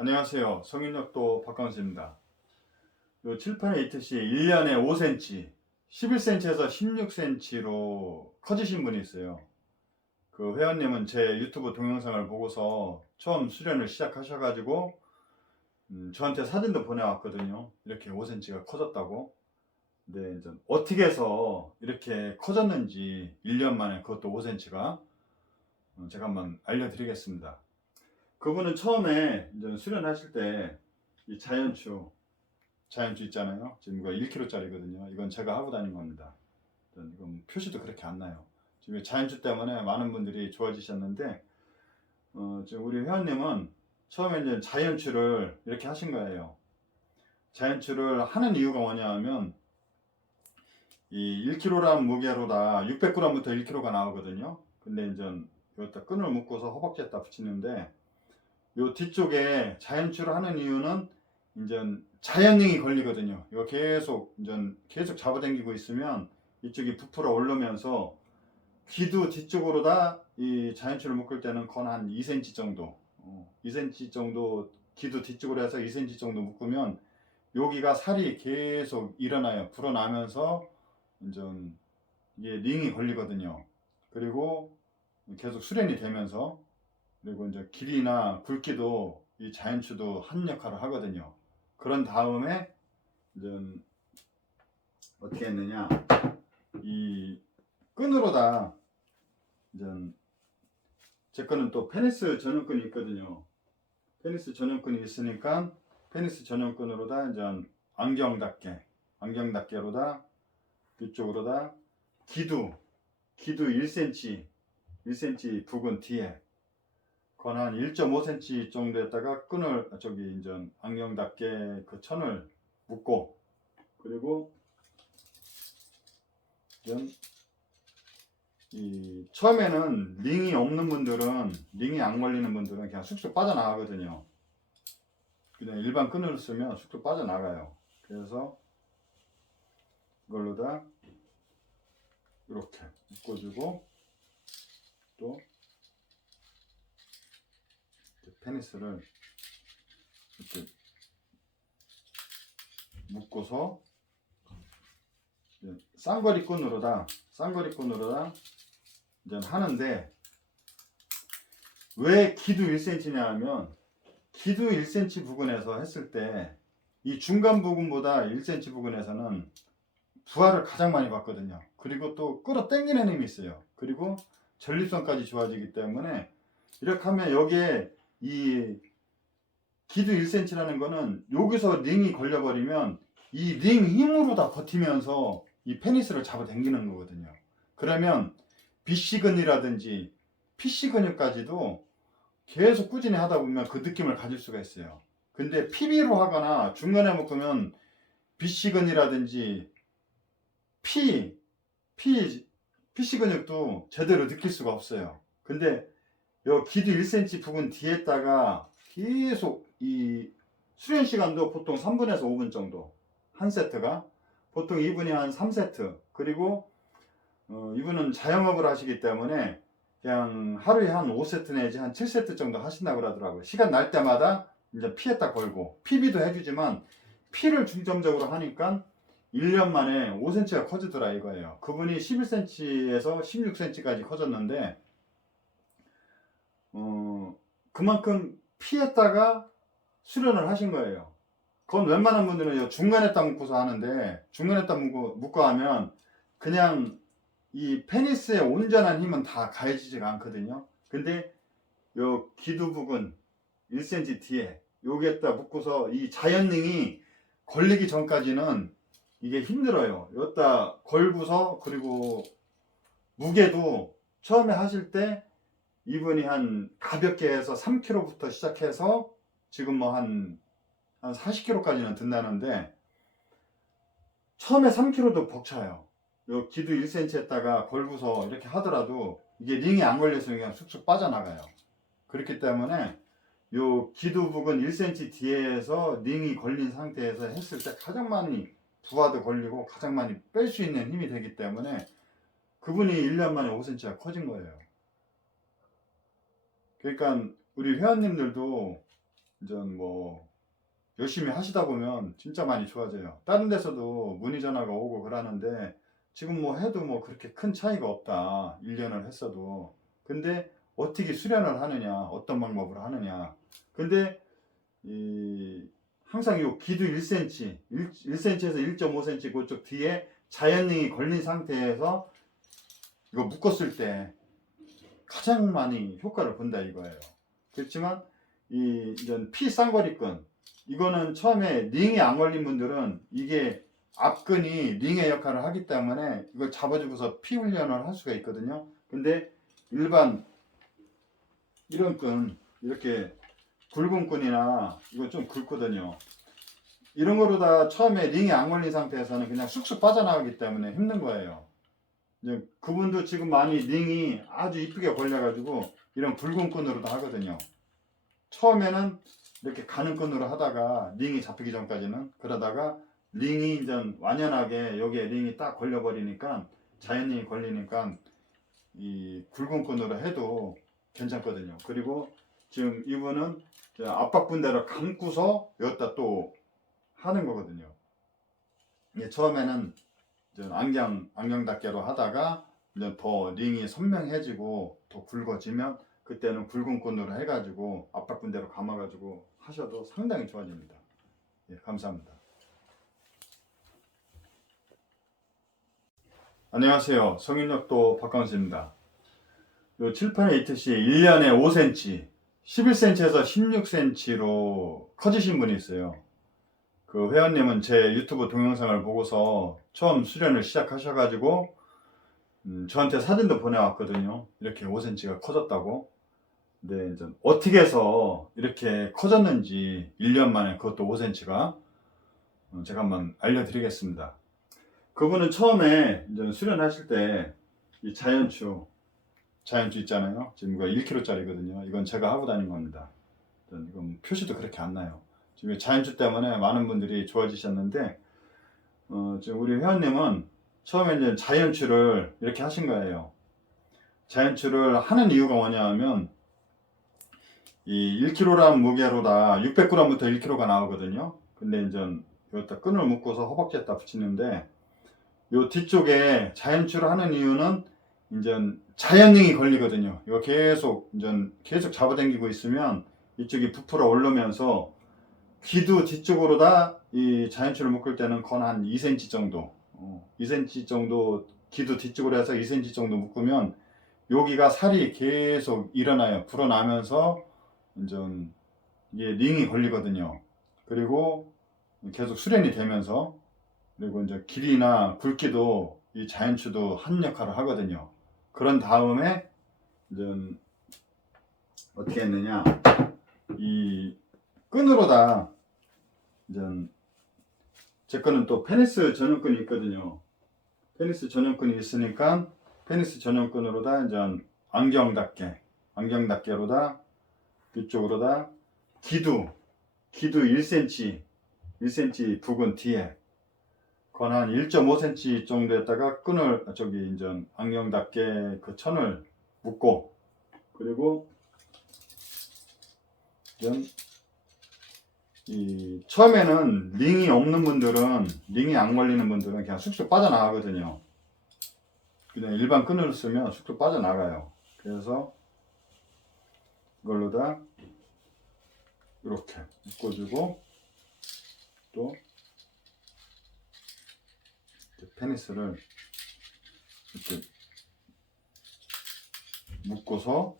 안녕하세요. 성인역도 박광수입니다. 요 칠판에 있듯이 1년에 5cm, 11cm에서 16cm로 커지신 분이 있어요. 그 회원님은 제 유튜브 동영상을 보고서 처음 수련을 시작하셔가지고 저한테 사진도 보내왔거든요. 이렇게 5cm가 커졌다고. 근데 이제 어떻게 해서 이렇게 커졌는지 1년 만에 그것도 5cm가 제가 한번 알려드리겠습니다. 그분은 처음에 이제 수련하실 때 이 자연추 있잖아요. 지금 이거 1kg짜리거든요. 이건 제가 하고 다닌 겁니다. 이건 표시도 그렇게 안 나요. 지금 자연추 때문에 많은 분들이 좋아지셨는데, 지금 우리 회원님은 처음에 이제 자연추를 이렇게 하신 거예요. 자연추를 하는 이유가 뭐냐면, 이 1kg라는 무게로다 600g부터 1kg가 나오거든요. 근데 이제 여기다 끈을 묶어서 허벅지에다 붙이는데, 요 뒤쪽에 자연추를 하는 이유는 이제 자연능이 걸리거든요. 이거 계속 잡아당기고 있으면 이쪽이 부풀어 오르면서 귀도 뒤쪽으로 다 이 자연추를 묶을 때는 건 한 2cm 정도, 2cm 정도 귀도 뒤쪽으로 해서 2cm 정도 묶으면 여기가 살이 계속 일어나요. 불어나면서 이제 이게 링이 걸리거든요. 그리고 계속 수련이 되면서, 그리고 이제 길이나 굵기도 이 자연추도 한 역할을 하거든요. 그런 다음에 이제 어떻게 했느냐, 이 끈으로다 이제 제 거는 또 페니스 전용끈이 있거든요. 페니스 전용끈이 있으니까 페니스 전용끈으로다 이제 안경답게로다 뒤쪽으로다 기두 1cm 부근 뒤에 건 한 1.5cm 정도에다가 끈을 이제 안경답게 그 천을 묶고, 그리고 이 처음에는 링이 없는 분들은, 링이 안 걸리는 분들은 그냥 쑥쑥 빠져나가거든요. 그냥 일반 끈을 쓰면 쑥쑥 빠져나가요. 그래서 이걸로다 이렇게 묶어주고, 또 페니스를 이렇게 묶어서 쌍거리 끈으로다 이제 하는데, 왜 기두 1cm냐 하면, 기두 1cm 부근에서 했을 때 이 중간 부분보다 1cm 부근에서는 부하를 가장 많이 받거든요. 그리고 또 끌어 당기는 힘이 있어요. 그리고 전립선까지 좋아지기 때문에, 이렇게 하면 여기에 이 기두 1cm라는 거는 여기서 링이 걸려버리면 이 링 힘으로 다 버티면서 이 페니스를 잡아 당기는 거거든요. 그러면 BC 근이라든지 PC 근육까지도 계속 꾸준히 하다 보면 그 느낌을 가질 수가 있어요. 근데 PB로 하거나 중간에 묶으면 BC 근이라든지 PC 근육도 제대로 느낄 수가 없어요. 근데 요 기두 1cm 부분 뒤에다가 계속 이 수련 시간도 보통 3분에서 5분 정도, 한 세트가 보통 이분이 한 3세트, 그리고 이분은 자영업을 하시기 때문에 그냥 하루에 한 5세트 내지 한 7세트 정도 하신다고 그러더라고요. 시간 날 때마다 이제 피에다 걸고, PB도 해주지만 피를 중점적으로 하니까 1년 만에 5cm가 커지더라 이거예요. 그분이 11cm에서 16cm까지 커졌는데, 그만큼 피에다가 수련을 하신 거예요. 그건 웬만한 분들은 중간에다 묶어서 하는데, 중간에다 묶어 하면 그냥 이 페니스의 온전한 힘은 다 가해지지가 않거든요. 근데 요 기두 부분 1cm 뒤에 여기에다 묶어서 이 자연능이 걸리기 전까지는 이게 힘들어요. 여기다 걸고서, 그리고 무게도 처음에 하실 때 이분이 한 가볍게 해서 3kg부터 시작해서 지금 뭐 한 40kg까지는 든다는데, 처음에 3kg도 벅차요. 요 기두 1cm에다가 걸고서 이렇게 하더라도 이게 링이 안 걸려서 그냥 쑥쑥 빠져나가요. 그렇기 때문에 요 기두 부근 1cm 뒤에서 링이 걸린 상태에서 했을 때 가장 많이 부하도 걸리고 가장 많이 뺄 수 있는 힘이 되기 때문에 그분이 1년 만에 5cm가 커진 거예요. 그러니까 우리 회원님들도 이제 뭐 열심히 하시다 보면 진짜 많이 좋아져요. 다른 데서도 문의 전화가 오고 그러는데 지금 뭐 해도 뭐 그렇게 큰 차이가 없다. 1년을 했어도. 근데 어떻게 수련을 하느냐, 어떤 방법으로 하느냐. 근데 이 항상 요 기두 1cm, 1cm에서 1.5cm 그쪽 뒤에 자연능이 걸린 상태에서 이거 묶었을 때 가장 많이 효과를 본다 이거예요. 그렇지만 이 이전 피 쌍거리끈 이거는 처음에 링에 안 걸린 분들은 이게 앞끈이 링의 역할을 하기 때문에 이걸 잡아주고서 피 훈련을 할 수가 있거든요. 근데 일반 이런 끈 이렇게 굵은 끈이나 이거 좀 굵거든요. 이런 거로다 처음에 링이 안 걸린 상태에서는 그냥 쑥쑥 빠져나가기 때문에 힘든 거예요. 이제 그분도 지금 많이 링이 아주 이쁘게 걸려가지고 이런 굵은 끈으로도 하거든요. 처음에는 이렇게 가는 끈으로 하다가 링이 잡히기 전까지는 그러다가 링이 이제 완연하게 여기에 링이 딱 걸려버리니까 자연링이 걸리니까 이 굵은 끈으로 해도 괜찮거든요. 그리고 지금 이분은 압박분대를 감고서 여기다 또 하는 거거든요. 처음에는 안경 덮개로 하다가 이제 더 링이 선명해지고 더 굵어지면 그때는 굵은 끈으로 해가지고 압박분대로 감아가지고 하셔도 상당히 좋아집니다. 예, 감사합니다. 안녕하세요. 성인역도 박광수입니다. 요 칠판에 있듯이 1년에 5cm, 11cm에서 16cm로 커지신 분이 있어요. 그 회원님은 제 유튜브 동영상을 보고서 처음 수련을 시작하셔가지고 저한테 사진도 보내왔거든요. 이렇게 5cm가 커졌다고. 근데 이제 어떻게 해서 이렇게 커졌는지 1년 만에 그것도 5cm가 제가 한번 알려드리겠습니다. 그분은 처음에 이제 수련하실 때 이 자연추 있잖아요. 지금 이거 1kg짜리거든요. 이건 제가 하고 다닌 겁니다. 이건 표시도 그렇게 안 나요. 지금 자연추 때문에 많은 분들이 좋아지셨는데 지금 우리 회원님은 처음에 이제 자연추를 이렇게 하신 거예요. 자연추를 하는 이유가 뭐냐면 이 1kg 무게로다 600g부터 1kg가 나오거든요. 근데 이제 여기다 끈을 묶어서 허벅지에다 붙이는데 요 뒤쪽에 자연추를 하는 이유는 이제 자연능이 걸리거든요. 이거 계속 잡아당기고 있으면 이쪽이 부풀어 오르면서 귀도 뒤쪽으로다 이 자연추를 묶을 때는 건 한 2cm 정도 2cm 정도 귀도 뒤쪽으로 해서 2cm 정도 묶으면 여기가 살이 계속 일어나요. 불어나면서 이제 이게 링이 걸리거든요. 그리고 계속 수련이 되면서 그리고 이제 길이나 굵기도 이 자연추도 한 역할을 하거든요. 그런 다음에 이제 어떻게 했느냐 이 끈으로다 이제 제 거는 또 페니스 전용끈이 있거든요. 페니스 전용끈이 있으니까 페니스 전용끈으로다 이제 안경 덮개로다 이쪽으로다 기두 1cm 부근 뒤에 건 한 1.5cm 정도에다가 끈을 이제 안경 덮개 그 천을 묶고 그리고 이 처음에는 링이 없는 분들은 링이 안 걸리는 분들은 그냥 쑥쑥 빠져나가거든요. 그냥 일반 끈을 쓰면 쑥쑥 빠져나가요. 그래서 이걸로다 이렇게 묶어주고 또 페니스를 이렇게 묶어서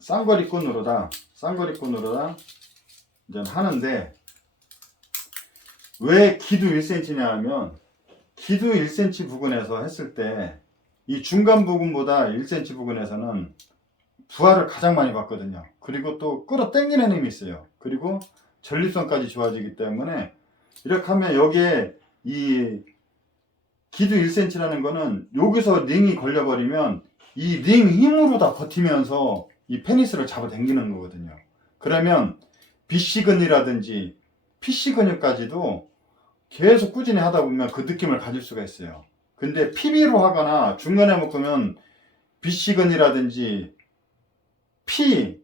쌍거리 끈으로다 이제 하는데 왜 기두 1cm냐 하면 기두 1cm 부근에서 했을 때 이 중간 부분보다 1cm 부근에서는 부하를 가장 많이 받거든요. 그리고 또 끌어 당기는 힘이 있어요. 그리고 전립선까지 좋아지기 때문에 이렇게 하면 여기에 이 기두 1cm라는 거는 여기서 링이 걸려버리면 이 링 힘으로 다 버티면서 이 페니스를 잡아 당기는 거거든요. 그러면 BC근이라든지 PC 근육까지도 계속 꾸준히 하다 보면 그 느낌을 가질 수가 있어요. 근데 PB로 하거나 중간에 묶으면 BC근이라든지 P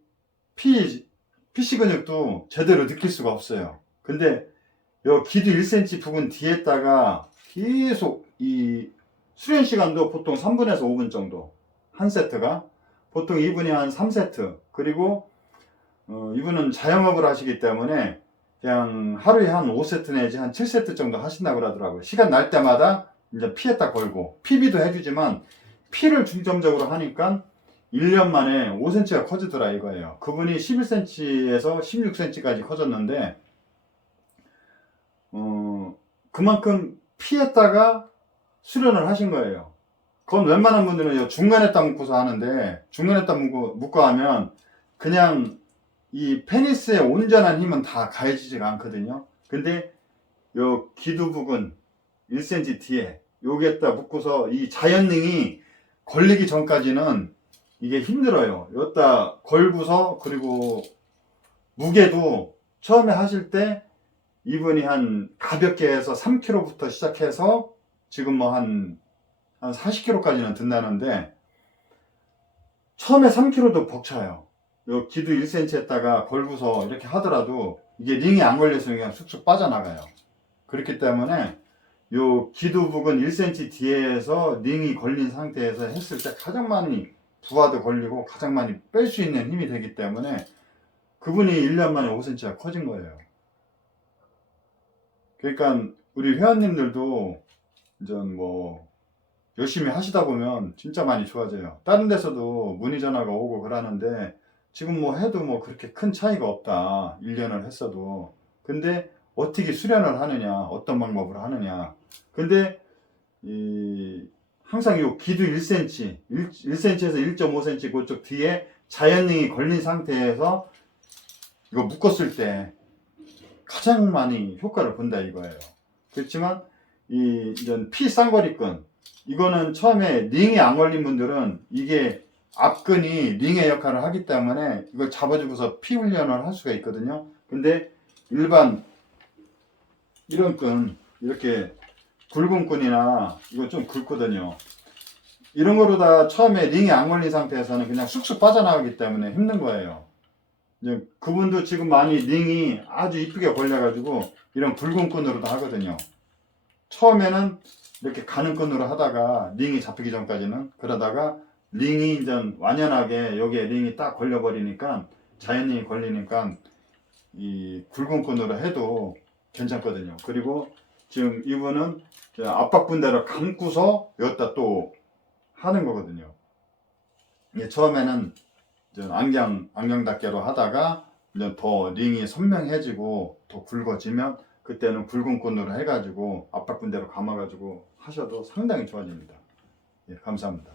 PC 근육도 제대로 느낄 수가 없어요. 근데 요 기두 1cm 부근 뒤에다가 계속 이 수련 시간도 보통 3분에서 5분 정도 한 세트가, 보통 이분이 한 3세트, 그리고 이분은 자영업을 하시기 때문에 그냥 하루에 한 5세트 내지 한 7세트 정도 하신다고 그러더라고요. 시간 날 때마다 이제 피에다 걸고 PB도 해주지만 피를 중점적으로 하니까 1년 만에 5cm가 커지더라 이거예요. 그분이 11cm에서 16cm까지 커졌는데 그만큼 피에다가 수련을 하신 거예요. 그건 웬만한 분들은 중간에다 묶고서 하는데, 중간에다 묶고 하면 그냥 이 페니스의 온전한 힘은 다 가해지지가 않거든요. 근데 요 기두 부근 1cm 뒤에 여기에다 묶고서 이 자연능이 걸리기 전까지는 이게 힘들어요. 여기다 걸고서, 그리고 무게도 처음에 하실 때 이분이 한 가볍게 해서 3kg부터 시작해서 지금 뭐 한 40kg까지는 든다는데, 처음에 3kg도 벅차요. 요 기두 1cm에다가 걸고서 이렇게 하더라도 이게 링이 안 걸려서 그냥 쑥쑥 빠져나가요. 그렇기 때문에 요 기두 부근 1cm 뒤에서 링이 걸린 상태에서 했을 때 가장 많이 부하도 걸리고 가장 많이 뺄 수 있는 힘이 되기 때문에 그분이 1년 만에 5cm가 커진 거예요. 그러니까 우리 회원님들도 이제 뭐 열심히 하시다 보면 진짜 많이 좋아져요. 다른 데서도 문의 전화가 오고 그러는데 지금 뭐 해도 뭐 그렇게 큰 차이가 없다, 1년을 했어도. 근데 어떻게 수련을 하느냐, 어떤 방법으로 하느냐. 근데 항상 요 기두 1cm, 1cm에서 1.5cm 그쪽 뒤에 자연링이 걸린 상태에서 이거 묶었을 때 가장 많이 효과를 본다 이거예요. 그렇지만 이런 피 쌍거리근, 이거는 처음에 링이 안 걸린 분들은 이게 앞근이 링의 역할을 하기 때문에 이걸 잡아주고서 피 훈련을 할 수가 있거든요. 근데 일반 이런 끈, 이렇게 굵은 끈이나 이거 좀 굵거든요. 이런 거로다 처음에 링이 안 걸린 상태에서는 그냥 쑥쑥 빠져나가기 때문에 힘든 거예요. 이제 그분도 지금 많이 링이 아주 이쁘게 걸려가지고 이런 굵은 끈으로도 하거든요. 처음에는 이렇게 가는 끈으로 하다가 링이 잡히기 전까지는, 그러다가 링이 이제 완연하게 여기에 링이 딱 걸려버리니까, 자연링이 걸리니까 이 굵은 끈으로 해도 괜찮거든요. 그리고 지금 이분은 압박분대를 감고서 여기다 또 하는 거거든요. 처음에는 안경 닦개로 하다가 이제 더 링이 선명해지고 더 굵어지면 그때는 굵은 끈으로 해가지고 압박분대로 감아가지고 하셔도 상당히 좋아집니다. 예, 감사합니다.